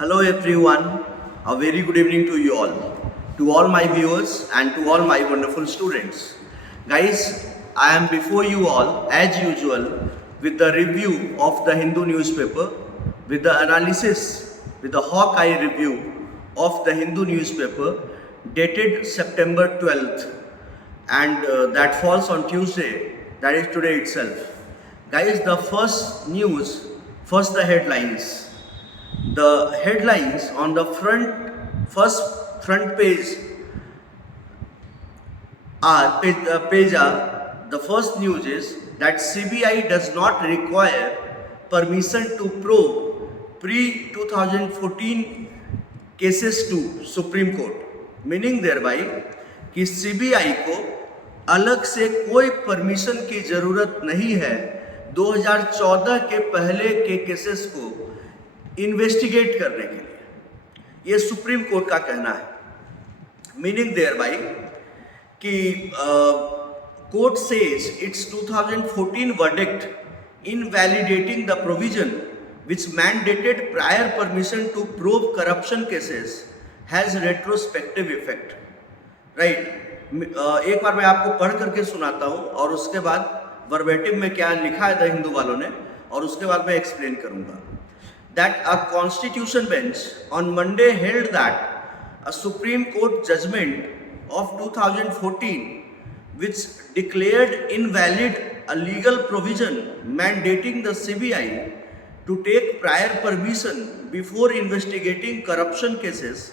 Hello everyone, a very good evening to all my viewers and to all my wonderful students. Guys, I am before you all as usual with the review of the Hindu newspaper, with the analysis, with the Hawkeye review of the Hindu newspaper dated September 12th and that falls on Tuesday, that is today itself. Guys, the first news, first the headlines. The headlines on the first front page are the first news is that CBI does not require permission to probe pre-2014 cases to Supreme Court, meaning thereby बाई कि CBI को अलग से कोई permission की ज़रूरत नहीं है 2014 के पहले के केसेस को इन्वेस्टिगेट करने के लिए। ये सुप्रीम कोर्ट का कहना है। मीनिंग देयर बाई कि court says it's 2014 verdict invalidating the provision which mandated prior permission to probe corruption cases has retrospective effect. Right, एक बार मैं आपको पढ़ करके सुनाता हूँ और उसके बाद वर्बेटिम में क्या लिखा है द हिंदू वालों ने, और उसके बाद मैं एक्सप्लेन करूँगा। That a constitution bench on Monday held that a Supreme Court judgment of 2014 which declared invalid a legal provision mandating the CBI to take prior permission before investigating corruption cases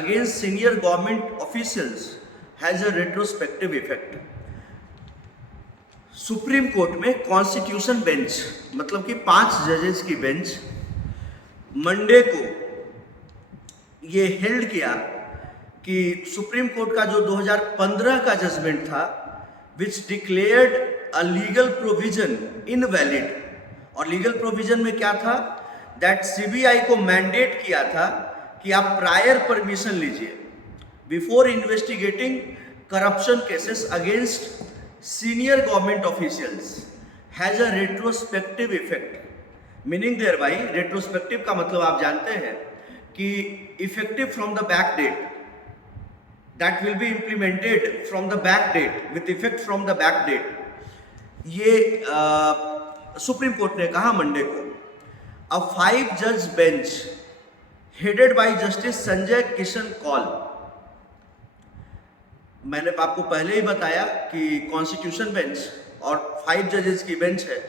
against senior government officials has a retrospective effect. Supreme court में constitution bench मतलब कि 5 जजेस की bench Monday को ये held किया कि supreme court का जो 2015 का जजमेंट था which declared a legal provision invalid, और लीगल प्रोविजन में क्या था, दैट सीबीआई को मैंडेट किया था कि आप प्रायर परमिशन लीजिए before investigating corruption cases against senior government officials has a retrospective effect. Meaning thereby बाई रेट्रोस्पेक्टिव का मतलब आप जानते हैं कि effective from the back date, that will be implemented from the back date with effect from the back date. ये supreme court ने कहा मंडे को। अ 5 जज bench headed by justice Sanjay Kishan Kaul, मैंने आपको पहले ही बताया कि कॉन्स्टिट्यूशन बेंच और 5 जजेस की बेंच है।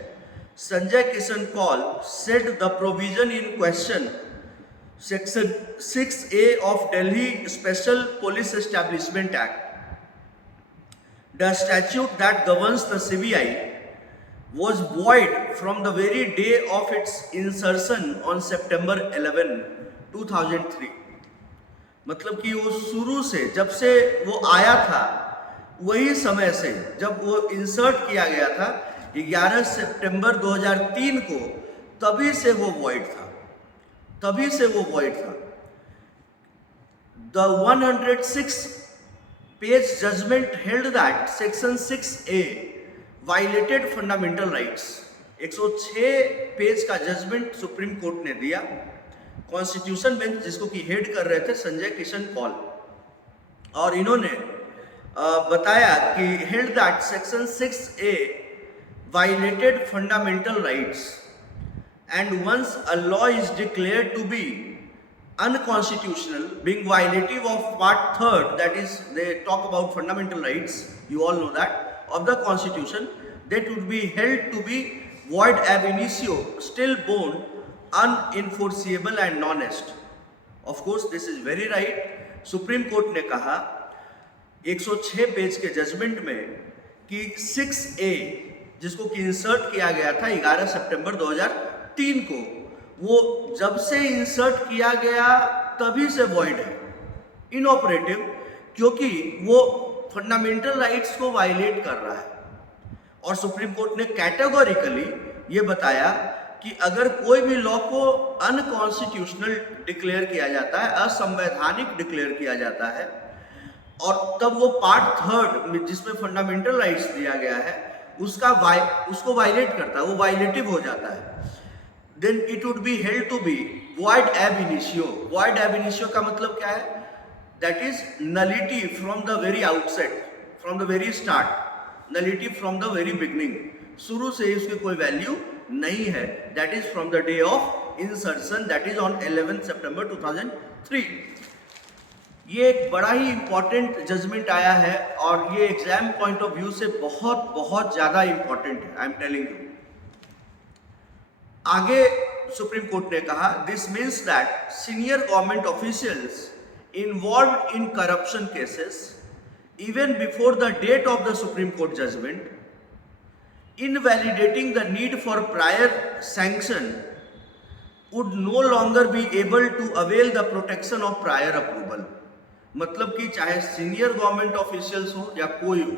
Sanjay Kishan Kaul said the provision in question, Section 6A of Delhi Special Police Establishment Act, the statute that governs the CBI, was void from the very day of its insertion on September 11, 2003. मतलब कि वो शुरू से जब से वो आया था वही समय से जब वो इंसर्ट किया गया था 11 सितंबर 2003 को, तभी से वो वॉइड था, तभी से वो वॉइड था। The 106 page judgement held that section 6A violated fundamental rights. 106 page का जजमेंट सुप्रीम कोर्ट ने दिया। कॉन्स्टिट्यूशन बेंच जिसको कि हेड कर रहे थे संजय किशन कौल, और इन्होंने बताया कि held that section 6A violated fundamental rights, and once a law is declared to be unconstitutional, being violative of part 3rd, that is they talk about fundamental rights, you all know that, of the constitution, that would be held to be void ab initio, stillborn, unenforceable and non-est. Of course this is very right. Supreme court ने कहा 106 page के judgement में कि 6A जिसको कि insert किया गया था 11 सितंबर 2003 को, वो जब से इंसर्ट किया गया तभी से वॉइड है, इनऑपरेटिव, क्योंकि वो फंडामेंटल राइट्स को वायलेट कर रहा है। और सुप्रीम कोर्ट ने कैटेगोरिकली ये बताया कि अगर कोई भी लॉ को अनकॉन्स्टिट्यूशनल डिक्लेयर किया जाता है, असंवैधानिक डिक्लेयर किया जाता है, और तब वो पार्ट 3rd जिसमें फंडामेंटल राइट्स दिया गया है उसको वायलेट करता है, वो वायलेटिव हो जाता है, then it would be held to be void ab initio. Void ab initio का मतलब क्या है? That is nullity from the very outset, from the very start, nullity from the very beginning. शुरू से ही उसकी कोई वैल्यू नहीं है. That is from the day of insertion, that is on 11 September 2003. ये एक बड़ा ही इंपॉर्टेंट जजमेंट आया है और ये एग्जाम पॉइंट ऑफ व्यू से बहुत बहुत ज़्यादा इंपॉर्टेंट है. I am telling you. आगे सुप्रीम कोर्ट ने कहा, this means that senior government officials involved in corruption cases even before the date of the Supreme Court judgment, invalidating the need for prior sanction, would no longer be able to avail the protection of prior approval. मतलब कि चाहे senior government officials हो या कोई हो,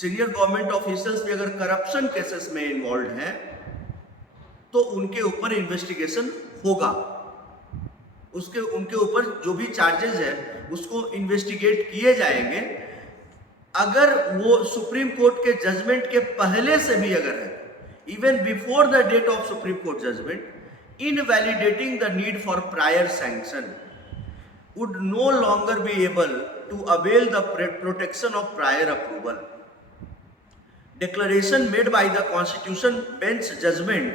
senior government officials भी अगर corruption cases में इन्वॉल्व हैं तो उनके ऊपर इन्वेस्टिगेशन होगा. उनके ऊपर जो भी चार्जेस है उसको इन्वेस्टिगेट किए जाएंगे. अगर वो सुप्रीम कोर्ट के जजमेंट के पहले से भी अगर है, even before the date of supreme court judgement, invalidating the need for prior sanction, would no longer be able to avail the protection of prior approval. Declaration made by the Constitution Bench judgment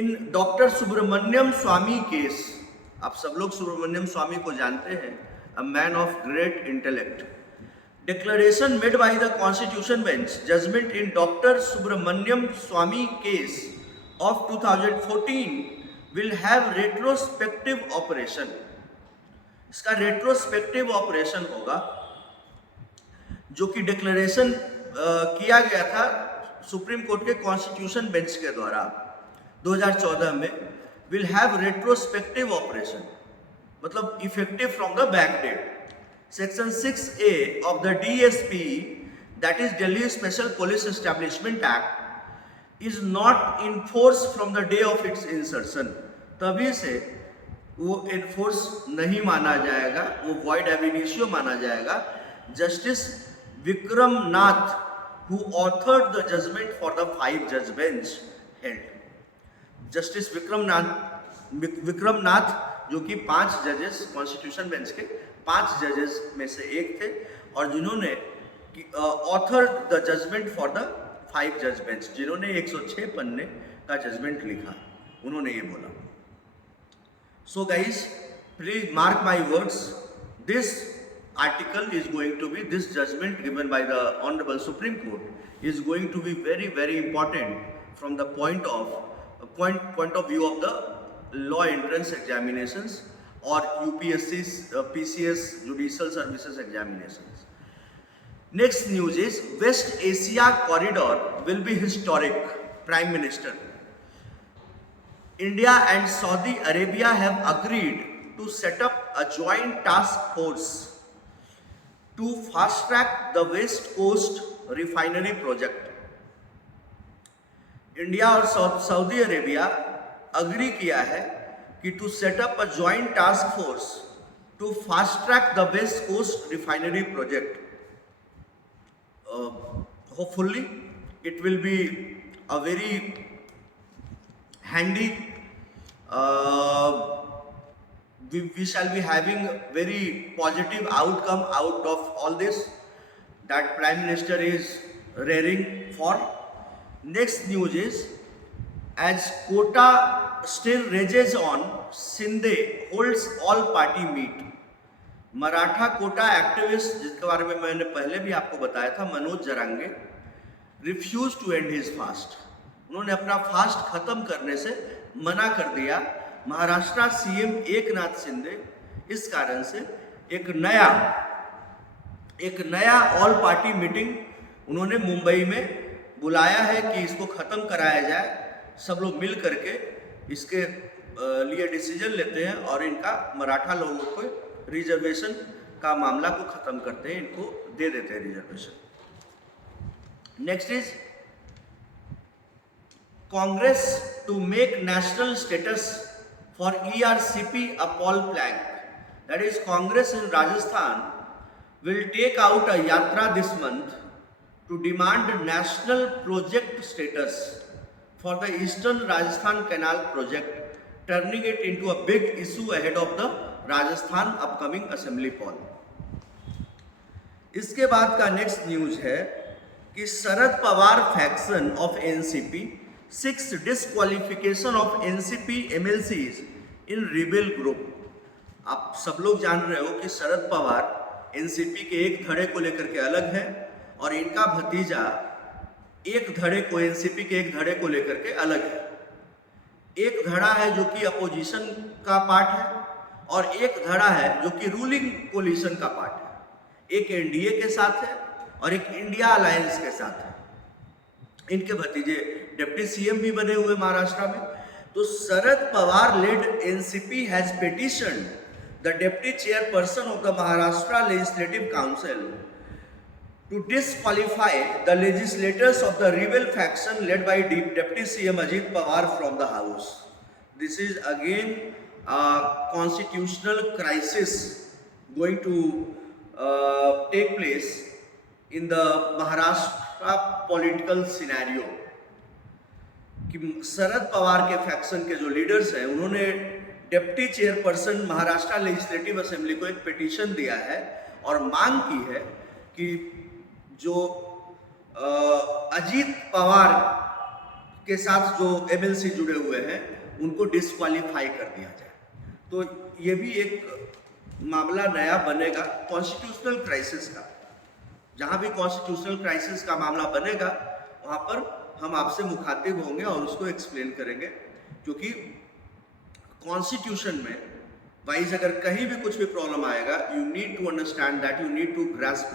in Dr. Subramaniam Swamy case. आप सब लोग सुब्रमण्यम स्वामी को जानते हैं, a man of great intellect. Declaration made by the Constitution Bench judgment in Dr. Subramaniam Swamy case of 2014 will have retrospective operation. इसका retrospective operation होगा, जो कि डिक्लेरेशन किया गया था सुप्रीम कोर्ट के कॉन्स्टिट्यूशन बेंच के द्वारा 2014 में. will have retrospective operation, मतलब effective from the back date. Section 6A of the DSP, that is Delhi Special Police Establishment Act, is not in force from the day of its insertion. तभी से वो enforce नहीं माना जाएगा, वो void ab initio माना जाएगा. Justice Vikram Nath, who authored the judgment for the 5 judge bench, held. Justice Vikram Nath जो कि 5 जजेस कॉन्स्टिट्यूशन बेंच के 5 जजेस में से एक थे और जिन्होंने author the judgement for the 5 जज बेंच, जिन्होंने 106 पन्ने का जजमेंट लिखा, उन्होंने ये बोला. So guys, please mark my words, this article is going to be, this judgment given by the Honorable Supreme Court is going to be very very important from the point of view of the law entrance examinations or UPSC's PCS judicial services examinations. Next news is West Asia corridor will be historic. Prime Minister, India and Saudi Arabia have agreed to set up a joint task force to fast track the West Coast refinery project. India और Saudi Arabia agree किया है कि to set up a joint task force to fast track the West Coast refinery project. Hopefully it will be a very handy, we shall be having very positive outcome out of all this that Prime Minister is raring for. Next news is, as quota still rages on, Shinde holds all party meet. Maratha quota activist, जिसके बारे में मैंने पहले भी आपको बताया था, Manoj Jarange, refuse to end his fast. उन्होंने अपना फास्ट खत्म करने से मना कर दिया. महाराष्ट्र सीएम एकनाथ शिंदे इस कारण से एक नया ऑल पार्टी मीटिंग उन्होंने मुंबई में बुलाया है कि इसको ख़त्म कराया जाए. सब लोग मिल करके इसके लिए डिसीजन लेते हैं और इनका मराठा लोगों को रिजर्वेशन का मामला को ख़त्म करते हैं, इनको दे देते हैं reservation. Next is Congress to make national status for ERCP a poll plank. That is, Congress in Rajasthan will take out a yatra this month to demand national project status for the Eastern Rajasthan Canal project turning it into a big issue ahead of the Rajasthan upcoming assembly poll. इसके बाद का next news है कि Sharad Pawar faction of NCP seeks disqualification of NCP MLCs in rebel group. आप सब लोग जान रहे हो कि शरद पवार एनसीपी के एक धड़े को लेकर के अलग है और इनका भतीजा एक धड़े को एनसीपी के एक धड़े को लेकर के अलग है। एक धड़ा है जो कि अपोजिशन का पार्ट है और एक धड़ा है जो कि रूलिंग कोलिशन का पार्ट है। एक एनडीए के साथ है और एक इंडिया अलायंस के साथ है। इनके भतीजे डिप्टी सीएम भी बने हुए महाराष्ट्र में। तो Sharad Pawar led NCP has petitioned the deputy chairperson of the Maharashtra legislative council to disqualify the legislators of the rebel faction led by Deputy CM Ajit Pawar from the House. This is again a constitutional crisis going to take place in the Maharashtra political scenario. कि शरद पवार के faction के जो leaders हैं उन्होंने deputy chairperson Maharashtra legislative assembly को एक petition दिया है और मांग की है कि जो अजीत पवार के साथ जो एमएलसी जुड़े हुए हैं उनको डिस्क्वालीफाई कर दिया जाए। तो ये भी एक मामला नया बनेगा कॉन्स्टिट्यूशनल क्राइसिस का। जहां भी कॉन्स्टिट्यूशनल क्राइसिस का मामला बनेगा वहां पर हम आपसे मुखातिब होंगे और उसको एक्सप्लेन करेंगे, क्योंकि कॉन्स्टिट्यूशन में वाइज अगर कहीं भी कुछ भी प्रॉब्लम आएगा, you need to understand that, you need to grasp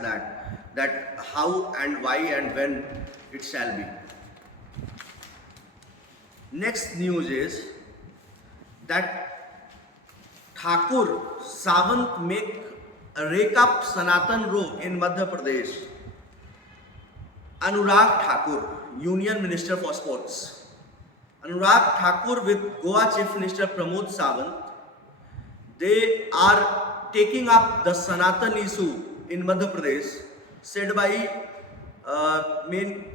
that how and why and when it shall be. Next news is that Thakur Sawant make a rake up Sanatan row in Madhya Pradesh. Anurag Thakur, Union Minister for Sports. Anurag Thakur with Goa Chief Minister Pramod Sawant, they are taking up the Sanatan issue in Madhya Pradesh, said by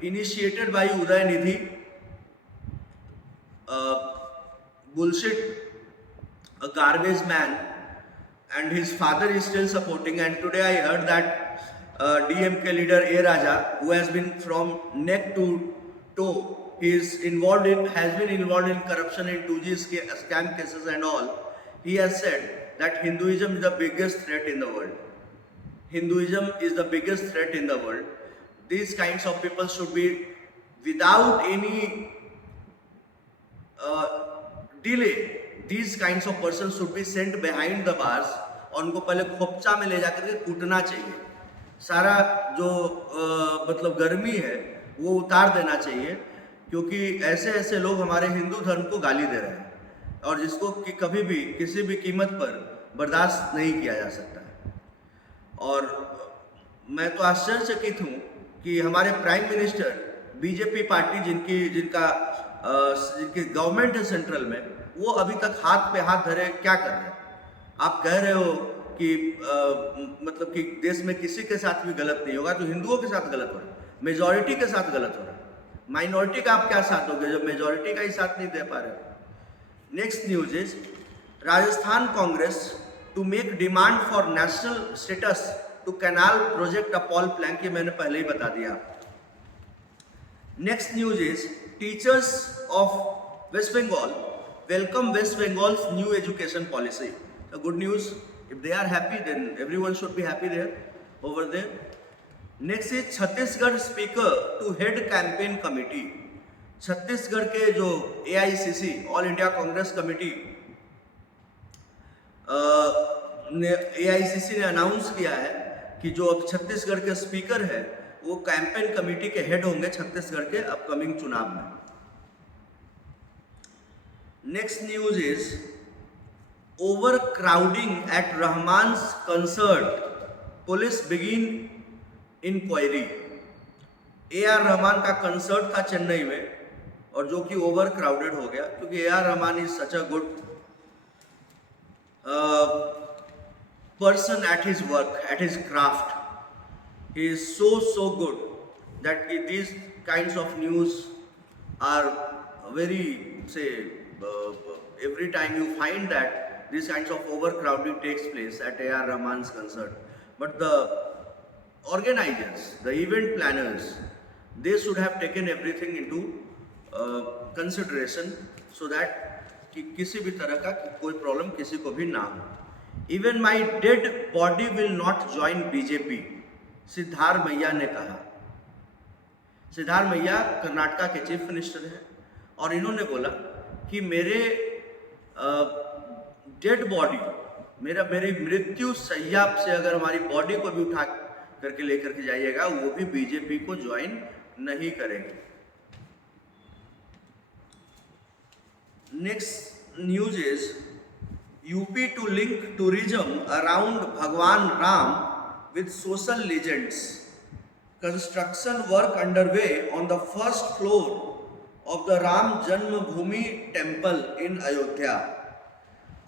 initiated by Uday Nidhi, bullshit, a garbage man, and his father is still supporting. And today I heard that DMK leader A Raja, who has been from neck to toe, he is has been involved in corruption in 2G scam cases and all. He has said that Hinduism is the biggest threat in the world. Hinduism is the biggest threat in the world. These kinds of people should be, without any delay, these kinds of persons should be sent behind the bars और उनको पहले खोपचा में ले जाकर के कूटना चाहिए। सारा जो मतलब गर्मी है वो उतार देना चाहिए, क्योंकि ऐसे ऐसे लोग हमारे हिंदू धर्म को गाली दे रहे हैं और जिसको कि कभी भी किसी भी कीमत पर बर्दाश्त नहीं किया जा सकता। और मैं तो आश्चर्यचकित हूँ कि हमारे प्राइम मिनिस्टर बीजेपी पार्टी जिनकी गवर्नमेंट है सेंट्रल में, वो अभी तक हाथ पे हाथ धरे क्या कर रहे हैं। आप कह रहे हो कि मतलब कि देश में किसी के साथ भी गलत नहीं होगा, तो हिंदुओं के साथ गलत हो रहा है, मेजॉरिटी के साथ गलत हो रहा है। माइनॉरिटी का आप क्या साथ दोगे जब मेजॉरिटी का ही साथ नहीं दे पा रहे। Next news is Rajasthan Congress to make demand for national status to canal project Paul Plank, ये मैंने पहले ही बता दिया। Next news is teachers of West Bengal welcome West Bengal's new education policy. The good news, if they are happy, then everyone should be happy there, over there. Next is Chhattisgarh speaker to head campaign committee. Chhattisgarh के जो AICC all India Congress committee AICC ने announce किया है कि जो अब छत्तीसगढ़ के speaker है वो कैंपेन कमेटी के हेड होंगे छत्तीसगढ़ के अपकमिंग चुनाव में। Next news is overcrowding at Rahman's concert, police begin inquiry. AR Rahman का कंसर्ट था चेन्नई में और जो कि ओवर क्राउडेड हो गया, क्योंकि AR Rahman is such a good person at his work, at his craft. He is so good that these kinds of news are very, say, every time you find that these kinds of overcrowding takes place at A.R. Rahman's concert. But the organizers, the event planners, they should have taken everything into consideration so that कि किसी भी तरह का कोई problem किसी को भी ना हो. Even my dead body will not join BJP, Siddharth मैया ने कहा. सिद्धार्थ मैया कर्नाटका के चीफ मिनिस्टर हैं और इन्होंने बोला कि मेरे डेड बॉडी, मेरी मृत्यु शैया से अगर हमारी बॉडी को भी उठा करके लेकर के जाइएगा, वो भी बीजेपी को ज्वाइन नहीं करेंगे. Next news is UP to link tourism around Bhagwan Ram with social legends. Construction work underway on the first floor of the Ram Janmabhoomi temple in Ayodhya.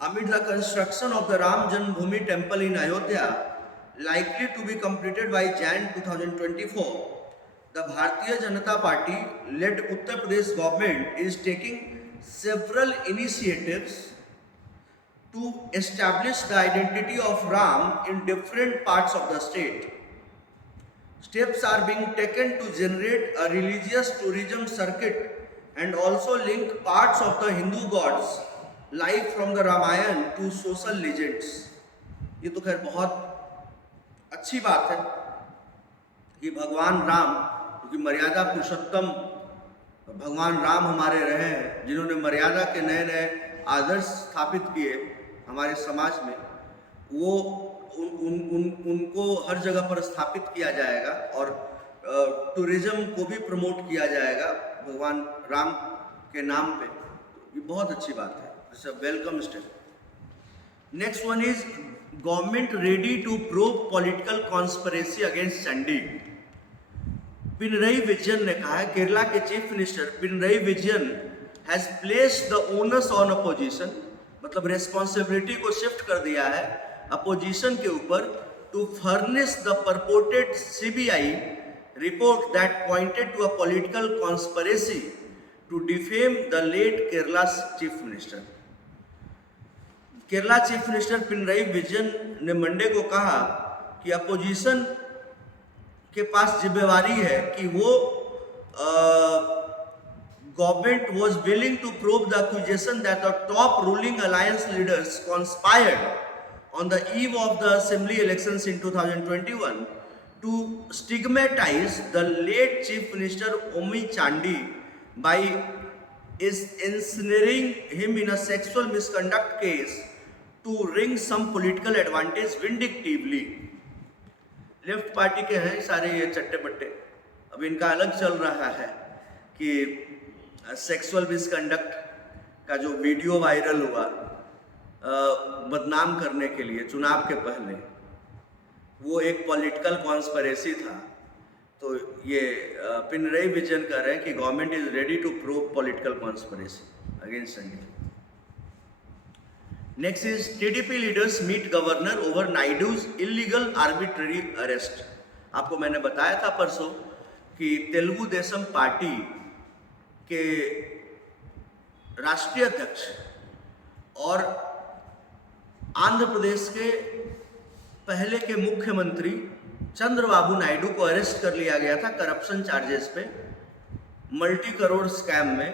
Amid the construction of the Ram Janmabhoomi temple in Ayodhya, likely to be completed by Jan 2024, the Bharatiya Janata Party led Uttar Pradesh government is taking several initiatives to establish the identity of Ram in different parts of the state. Steps are being taken to generate a religious tourism circuit and also link parts of the Hindu gods live from the Ramayana to social legends. ये तो खैर बहुत अच्छी बात है कि भगवान राम, क्योंकि मर्यादा पुरुषोत्तम भगवान राम हमारे रहे हैं, जिन्होंने मर्यादा के नए नए आदर्श स्थापित किए हमारे समाज में, वो उनको हर जगह पर स्थापित किया जाएगा और टूरिज्म को भी प्रमोट किया जाएगा भगवान राम के नाम पे. ये बहुत अच्छी बात है. It's a welcome step. Next one is government ready to probe political conspiracy against Chandy. Pinarayi Vijayan ने कहा है, केरला के chief minister Pinarayi Vijayan has placed the onus on opposition, मतलब रेस्पॉन्सिबिलिटी को शिफ्ट कर दिया है अपोजिशन के ऊपर, to furnish the purported CBI report that pointed to a political conspiracy to defame the late Kerala chief minister. Kerala chief minister Pinarayi Vijayan ने Monday को कहा कि अपोजिशन के पास जिम्मेवारी है कि वो government was willing to prove the accusation that the top ruling alliance leaders conspired on the eve of the assembly elections in 2021 to stigmatise the late chief minister Oommen Chandy by ensnaring him in a sexual misconduct case to wring some political advantage vindictively. Left party के हैं सारे ये चट्टे बट्टे. अब इनका अलग चल रहा है कि सेक्सुअल मिसकंडक्ट का जो वीडियो वायरल हुआ बदनाम करने के लिए चुनाव के पहले, वो एक पॉलिटिकल कॉन्स्पिरेसी था. तो ये पिनरई विजयन कह रहे हैं कि government is ready to prove political conspiracy against Chandy. Next is TDP leaders meet governor over Naidu's illegal arbitrary arrest. आपको मैंने बताया था परसों कि तेलुगु देशम पार्टी के राष्ट्रीय अध्यक्ष और आंध्र प्रदेश के पहले के मुख्यमंत्री चंद्रबाबू नायडू को अरेस्ट कर लिया गया था करप्शन चार्जेस पे, मल्टी करोड़ स्कैम में.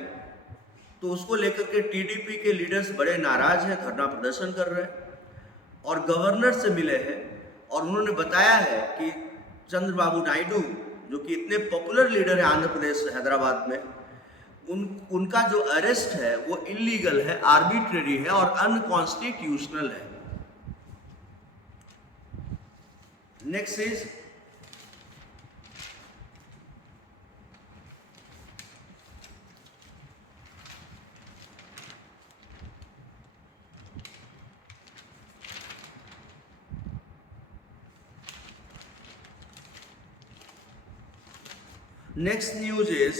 तो उसको लेकर के टीडीपी के लीडर्स बड़े नाराज हैं, धरना प्रदर्शन कर रहे हैं और गवर्नर से मिले हैं और उन्होंने बताया है कि चंद्रबाबू नायडू जो कि इतने पॉपुलर लीडर है आंध्र प्रदेश हैदराबाद में, उनका जो अरेस्ट है वो इलीगल है, आर्बिट्रेरी है और अनकॉन्स्टिट्यूशनल है. Next is next news is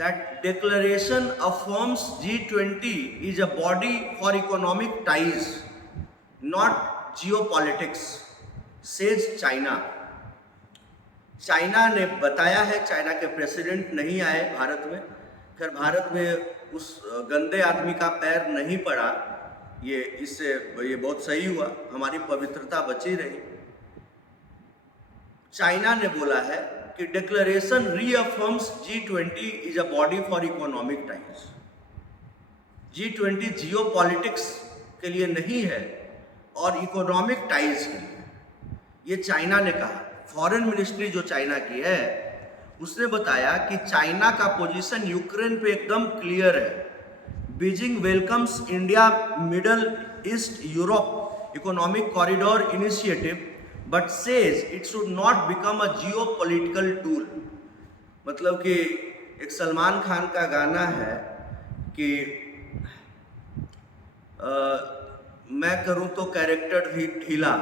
that declaration affirms G20 is a body for economic ties, not geopolitics, says China. China ने बताया है, चाइना के प्रेसिडेंट नहीं आए भारत में. खैर भारत में उस गंदे आदमी का पैर नहीं पड़ा, ये बहुत सही हुआ, हमारी पवित्रता बची रही। चाइना ने बोला है कि declaration रीअफर्म्स G20 is a body for economic times. G20 geopolitics के लिए नहीं है और इकोनॉमिक टाइज के लिए, ये चाइना ने कहा। फॉरेन मिनिस्ट्री जो चाइना की है उसने बताया कि चाइना का पोजीशन यूक्रेन पे एकदम क्लियर है। Beijing welcomes India middle east Europe economic corridor initiative but says it should not become a geopolitical tool. मतलब कि एक सलमान खान का गाना है कि मैं करूं तो कैरेक्टर ढीला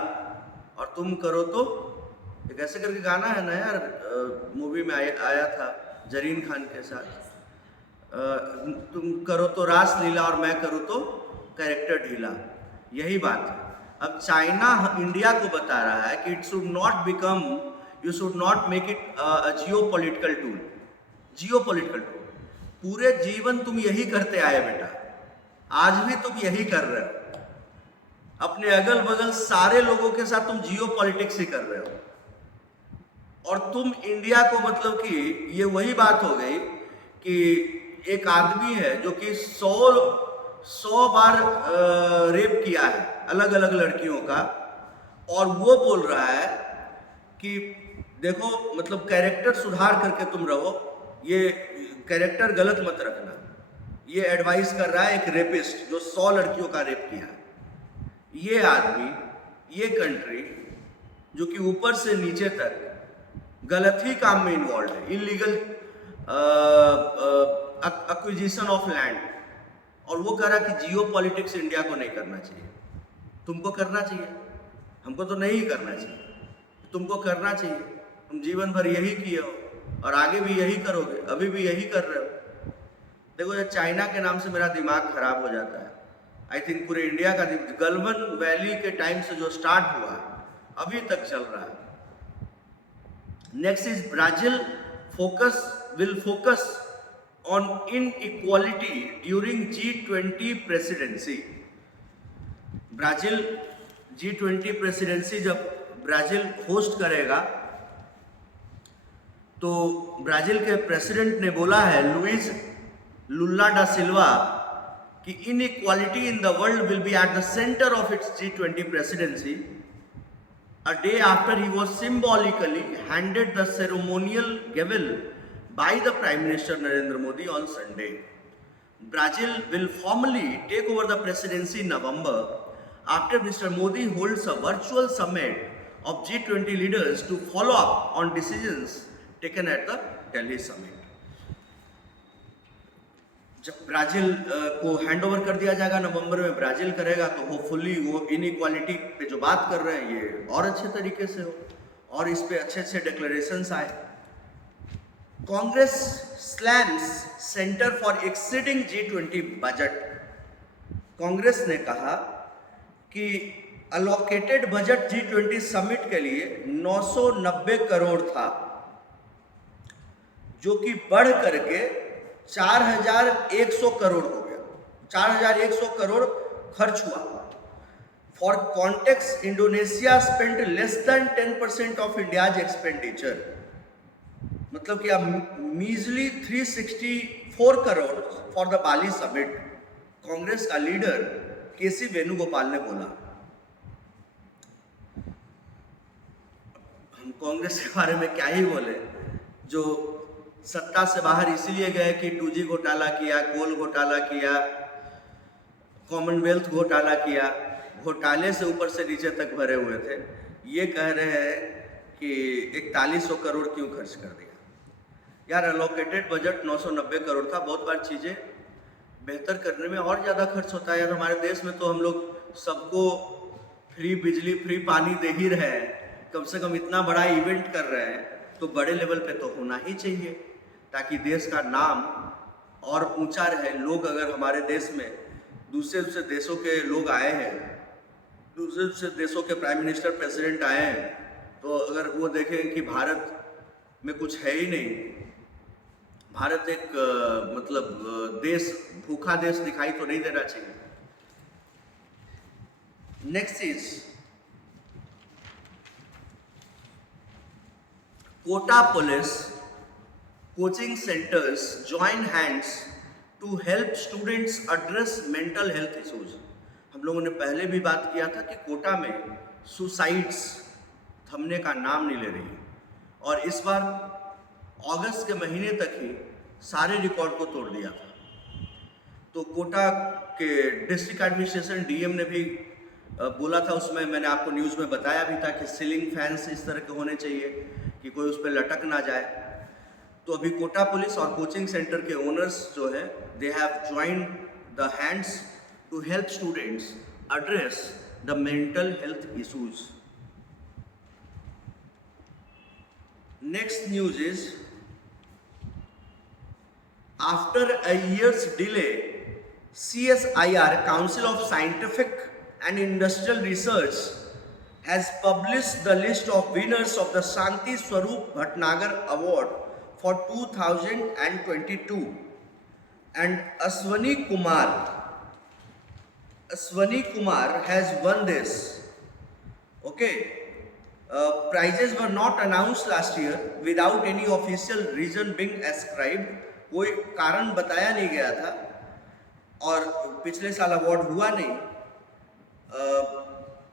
और तुम करो तो, एक ऐसे करके गाना है ना यार, मूवी में आया था जरीन खान के साथ। तुम करो तो रास लीला और मैं करूं तो कैरेक्टर ढीला, यही बात है। अब चाइना इंडिया को बता रहा है कि it should not become, you should not make it a geopolitical tool. Geopolitical tool, पूरे जीवन तुम यही करते आए बेटा, आज भी तुम यही कर रहे हो। अपने अगल बगल सारे लोगों के साथ तुम जियोपॉलिटिक्स ही कर रहे हो। और तुम इंडिया को, मतलब कि ये वही बात हो गई कि एक आदमी है जो कि 100 बार रेप किया है अलग अलग लड़कियों का, और वो बोल रहा है कि देखो मतलब कैरेक्टर सुधार करके तुम रहो, ये कैरेक्टर गलत मत रखना। ये एडवाइस कर रहा है एक रेपिस्ट जो 100 लड़कियों का रेप किया है। ये आदमी, ये कंट्री जो कि ऊपर से नीचे तक गलत ही काम में इन्वॉल्व है, इलीगल एक्विजिशन ऑफ लैंड, और वो कह रहा कि जियो पॉलिटिक्स इंडिया को नहीं करना चाहिए। तुमको करना चाहिए, हमको तो नहीं करना चाहिए, तुमको करना चाहिए। तुम जीवन भर यही किए हो और आगे भी यही करोगे, अभी भी यही कर रहे हो। देखो ये चाइना के नाम से मेरा दिमाग खराब हो जाता है। आई थिंक पूरे इंडिया का गलवान वैली के टाइम से जो स्टार्ट हुआ अभी तक चल रहा है। Next is Brazil will focus on inequality during G20 presidency। Brazil G20 presidency जब ब्राजील होस्ट करेगा तो ब्राजील के प्रेसिडेंट ने बोला है लुइज लुला डा सिल्वा कि inequality in the world will be at the center of its G20 presidency, a day after he was symbolically handed the ceremonial gavel by the Prime Minister Narendra Modi on Sunday. Brazil will formally take over the presidency in November after Mr. Modi holds a virtual summit of G20 leaders to follow up on decisions taken at the Delhi summit. जब Brazil को hand over कर दिया जाएगा, नवंबर में Brazil करेगा, तो hopefully वो inequality पे जो बात कर रहे हैं ये और अच्छे तरीके से हो और इस पे अच्छे अच्छे डिक्लेरेशंस आए। Congress slams centre for exceeding G20 budget. Congress ने कहा कि अलोकेटेड बजट G20 समिट के लिए 990 करोड़ था, जो कि बढ़ करके 4100 करोड़ हो गया। 4100 करोड़ खर्च हुआ। For context, Indonesia spend less than 10% of India's expenditure. मतलब कि अब मीजली 364 crore for the Bali summit. Congress का लीडर केसी वेणुगोपाल ने बोला। हम कांग्रेस के बारे में क्या ही बोले, जो सत्ता से बाहर इसलिए गए कि 2G घोटाला किया, कोल घोटाला किया, कॉमनवेल्थ घोटाला किया, घोटाले से ऊपर से नीचे तक भरे हुए थे। ये कह रहे हैं कि 4100 करोड़ क्यों खर्च कर दिया। यार अलोकेटेड बजट 990 करोड़ था। बहुत बार चीज़ें बेहतर करने में और ज़्यादा खर्च होता है। यार हमारे देश में तो हम लोग सबको फ्री बिजली, फ्री पानी दे ही रहे हैं। कम से कम इतना बड़ा इवेंट कर रहे हैं तो बड़े लेवल पे तो होना ही चाहिए, ताकि देश का नाम और ऊंचा रहे। लोग अगर हमारे देश में दूसरे देशों के लोग आए हैं, दूसरे देशों के प्राइम मिनिस्टर, प्रेसिडेंट आए हैं, तो अगर वो देखें कि भारत में कुछ है ही नहीं, भारत एक देश, भूखा देश दिखाई तो नहीं देना चाहिए। Next is Kota police coaching centres join hands to help students address mental health issues. हम लोगों ने पहले भी बात किया था कि कोटा में सुसाइड्स थमने का नाम नहीं ले रही, और इस बार अगस्त के महीने तक ही सारे रिकॉर्ड को तोड़ दिया था। तो कोटा के डिस्ट्रिक्ट एडमिनिस्ट्रेशन डीएम ने भी बोला था, उसमें मैंने आपको न्यूज़ में बताया भी था कि सीलिंग फैंस इस तरह के होने चाहिए कि कोई उस पर लटक ना जाए। तो अभी कोटा पुलिस और कोचिंग सेंटर के ओनर्स जो है, they have joined the hands to help students address the mental health issues. Next news is after a year's delay, CSIR, Council of Scientific and Industrial Research, has published the list of winners of the Shanti Swarup Bhatnagar Award for 2022, and Aswani Kumar has won this. Okay, prizes were not announced last year without any official reason being ascribed. कोई कारण बताया नहीं गया था, और पिछले साल award हुआ नहीं।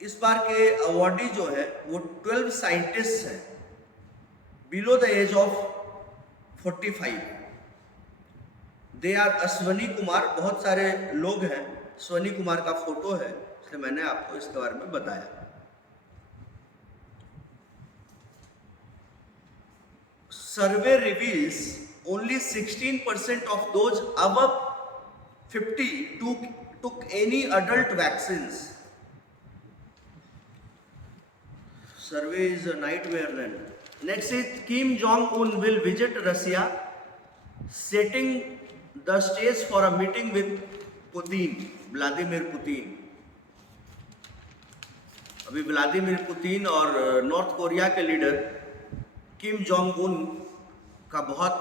इस बार के अवार्डी जो है वो 12 साइंटिस्ट हैं below the age of 45। They are Ashwani Kumar. बहुत सारे लोग हैं, अश्वनी कुमार का फोटो है, इसलिए मैंने आपको इसके बारे में बताया। सर्वे reveals only 16% of those above 50 took any adult vaccines. Survey is a nightmare then. Next is Kim Jong-un will visit Russia, setting the stage for a meeting with Vladimir Putin. अभी Vladimir Putin और north Korea के leader Kim Jong Un का बहुत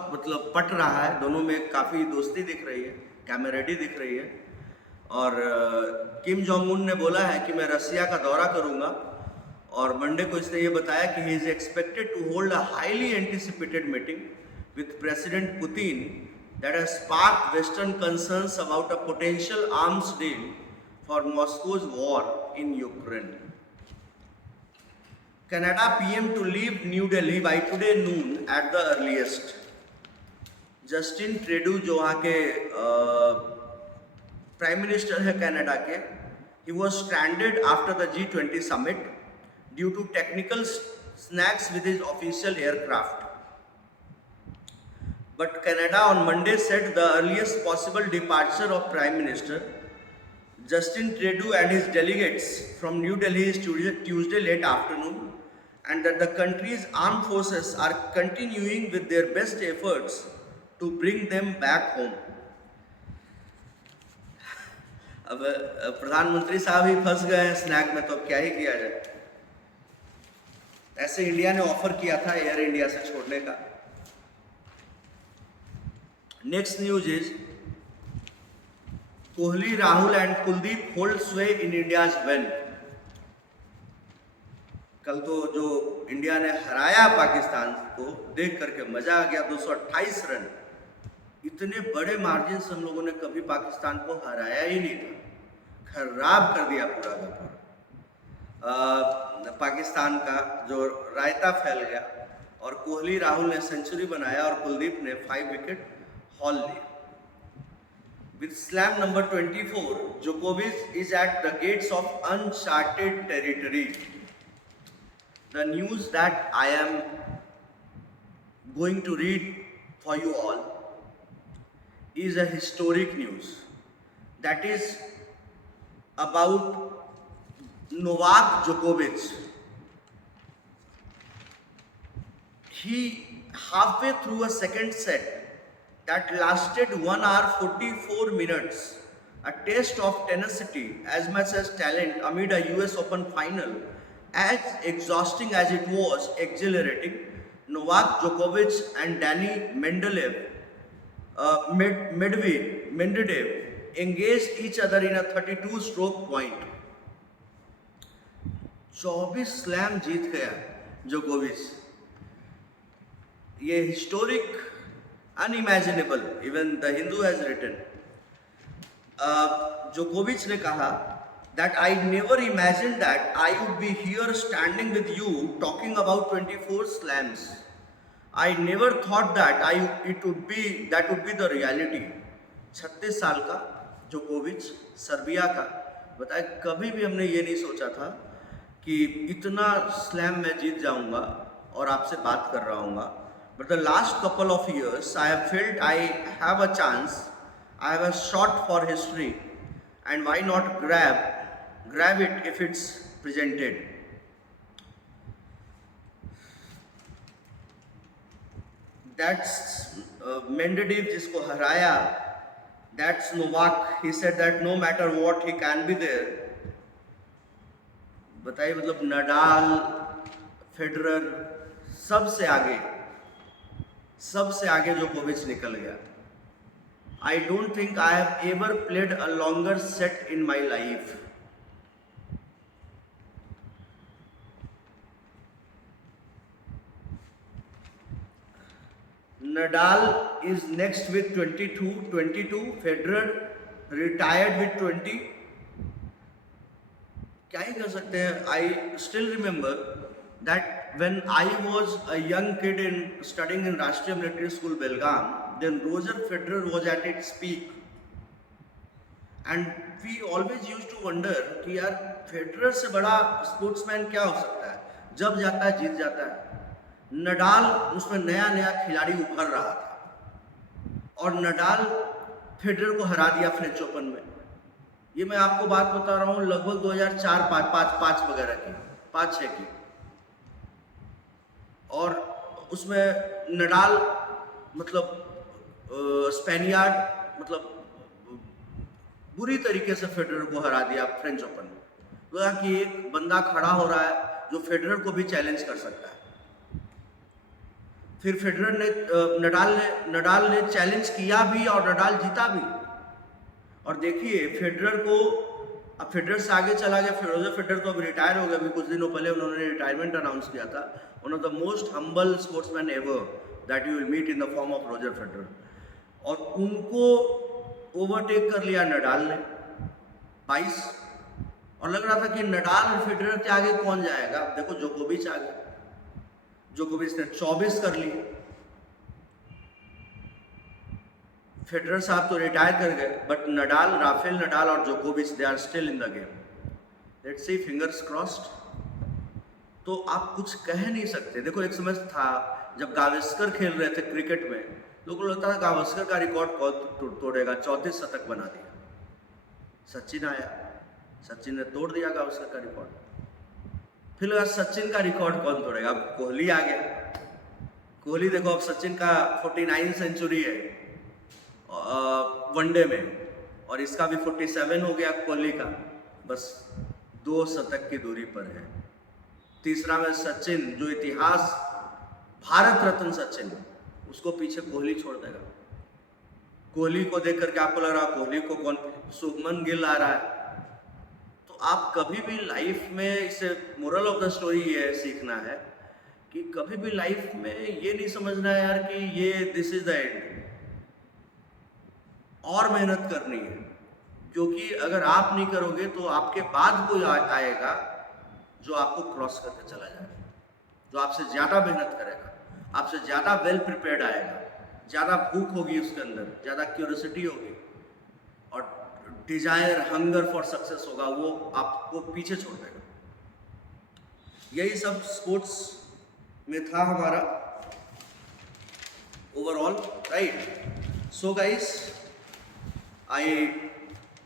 पट रहा है। दोनों में काफ़ी दोस्ती दिख रही है, कैमरेडी दिख रही है। और किम जोंग उन ने बोला है कि मैं रसिया का दौरा करूंगा, और मंडे को इसने ये बताया कि he is expected to hold a highly anticipated meeting with president Putin that has sparked western concerns about a potential arms deal for Moscow's war in Ukraine. Canada PM to leave New Delhi by today noon at the earliest. Justin Trudeau जो वहाँ के prime minister है Canada के, he was stranded after the G20 summit due to technical snags with his official aircraft. But Canada on Monday said the earliest possible departure of Prime Minister Justin Trudeau and his delegates from New Delhi is Tuesday late afternoon, and that the country's armed forces are continuing with their best efforts to bring them back home. अब प्रधानमंत्री साहब ही फंस गए हैं snack में, तो अब क्या ही किया जाए। ऐसे इंडिया ने ऑफर किया था एयर इंडिया से छोड़ने का। Next news is Kohli, Rahul and Kuldeep hold स्वे इन इंडियाज वेन। कल तो जो इंडिया ने हराया पाकिस्तान को देख करके मजा आ गया, 228 रन। इतने बड़े मार्जिन से हम लोगों ने कभी पाकिस्तान को हराया ही नहीं था, खराब कर दिया पूरा का पूरा। पाकिस्तान का जो रायता फैल गया, और कोहली राहुल ने सेंचुरी बनाया और कुलदीप ने 5 विकेट हॉल लिए। With slam number 24, Djokovic is at the gates of uncharted territory. The news that I am going to read for you all is a historic news. That is about Novak Djokovic. He halfway through a second set that lasted 1 hour 44 minutes, a test of tenacity as much as talent amid a US Open final, as exhausting as it was exhilarating. Novak Djokovic and Danny Mendeleev Medvedev engaged each other in a 32 stroke point. 24 slam जीत गया जोकोविच. ये historic, unimaginable, even the Hindu has written. जोकोविच ने कहा that I never imagined that I would be here standing with you talking about 24 slams. I never thought that that would be the reality. 36 साल का जोकोविच, सर्बिया का, बताए कभी भी हमने ये नहीं सोचा था कि इतना स्लैम मैं जीत जाऊंगा और आपसे बात कर रहा हूँगा. But the last couple of years I have felt I have a chance, I have a shot for history, and why not grab it if it's presented. That's Medvedev जिसको हराया, that's Novak. He said that no matter what he can be there. बताइए, मतलब Nadal, Federer, सबसे आगे जोकोविच निकल गया. I don't think I have ever played a longer set in my life. Nadal is next with 22. Federer retired with 20. क्या ही कर सकते हैं. I still remember that when I was a young kid studying in Rashtriya Military School, Belgaum, then Roger Federer was at its peak, and we always used to wonder कि यार Federer से बड़ा sportsman क्या हो सकता है. जब जाता है जीत जाता है. नडाल उसमें नया खिलाड़ी उभर रहा था और नडाल फेडरर को हरा दिया फ्रेंच ओपन में. ये मैं आपको बात बता रहा हूँ लगभग 2004-5 वगैरह की, 5-6 की. और उसमें नडाल मतलब स्पेनियार्ड, मतलब बुरी तरीके से फेडरर को हरा दिया फ्रेंच ओपन में. लगा कि एक बंदा खड़ा हो रहा है जो फेडरर को भी चैलेंज कर सकता है. फिर नडाल ने चैलेंज किया भी और नडाल जीता भी. और देखिए फेडरर को, अब फेडरर से आगे चला गया. फिर रोजर फेडरर तो अब रिटायर हो गया. अभी कुछ दिनों पहले उन्होंने रिटायरमेंट अनाउंस किया था. One of the most humble sportsman ever that you will meet in the form of Roger Federer. और उनको ओवरटेक कर लिया नडाल ने 22. और लग रहा था कि नडाल और फेडरर के आगे कौन जाएगा. अब देखो जोकोविच आ गया. जोकोविच ने 24 कर लिए. फेडरर साहब तो रिटायर कर गए, बट नडाल, राफेल नडाल और जोकोविच, they are still in the game. Let's see, fingers crossed. तो आप कुछ कह नहीं सकते. देखो एक समय था जब गावस्कर खेल रहे थे क्रिकेट में, लोगों को लगता था गावस्कर का रिकॉर्ड कौन तोड़ेगा. 34 शतक बना दिया. सचिन आया, सचिन ने तोड़ दिया गावस्कर का रिकॉर्ड. फिर लगा सचिन का रिकॉर्ड कौन तोड़ेगा. अब कोहली आ गया. कोहली देखो, अब सचिन का 49 सेंचुरी है वनडे में, और इसका भी 47 हो गया कोहली का. बस 2 शतक की दूरी पर है. तीसरा में सचिन, जो इतिहास, भारत रत्न सचिन, उसको पीछे कोहली छोड़ देगा. कोहली को देख करके आपको लग रहा है कोहली को कौन, शुभमन गिल आ रहा है. तो आप कभी भी लाइफ में, इसे मोरल ऑफ द स्टोरी ये सीखना है कि कभी भी लाइफ में ये नहीं समझना है यार कि ये दिस इज द एंड. और मेहनत करनी है, क्योंकि अगर आप नहीं करोगे तो आपके बाद कोई आएगा जो आपको क्रॉस करके चला जाएगा, जो आपसे ज़्यादा मेहनत करेगा, आपसे ज़्यादा वेल प्रिपेयर्ड आएगा, ज़्यादा भूख होगी उसके अंदर, ज़्यादा क्यूरियोसिटी होगी और डिजायर, हंगर फॉर सक्सेस होगा, वो आपको पीछे छोड़ देगा. यही सब स्पोर्ट्स में था हमारा overall, right. So guys, I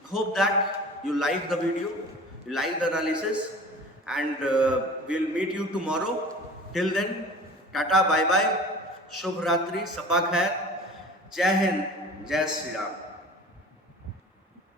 hope that you like the video, you like the analysis, and we'll meet you tomorrow. Till then, tata, bye bye, Shubh Ratri, Sabha Khair, Jai Hind, Jai Shri Ram.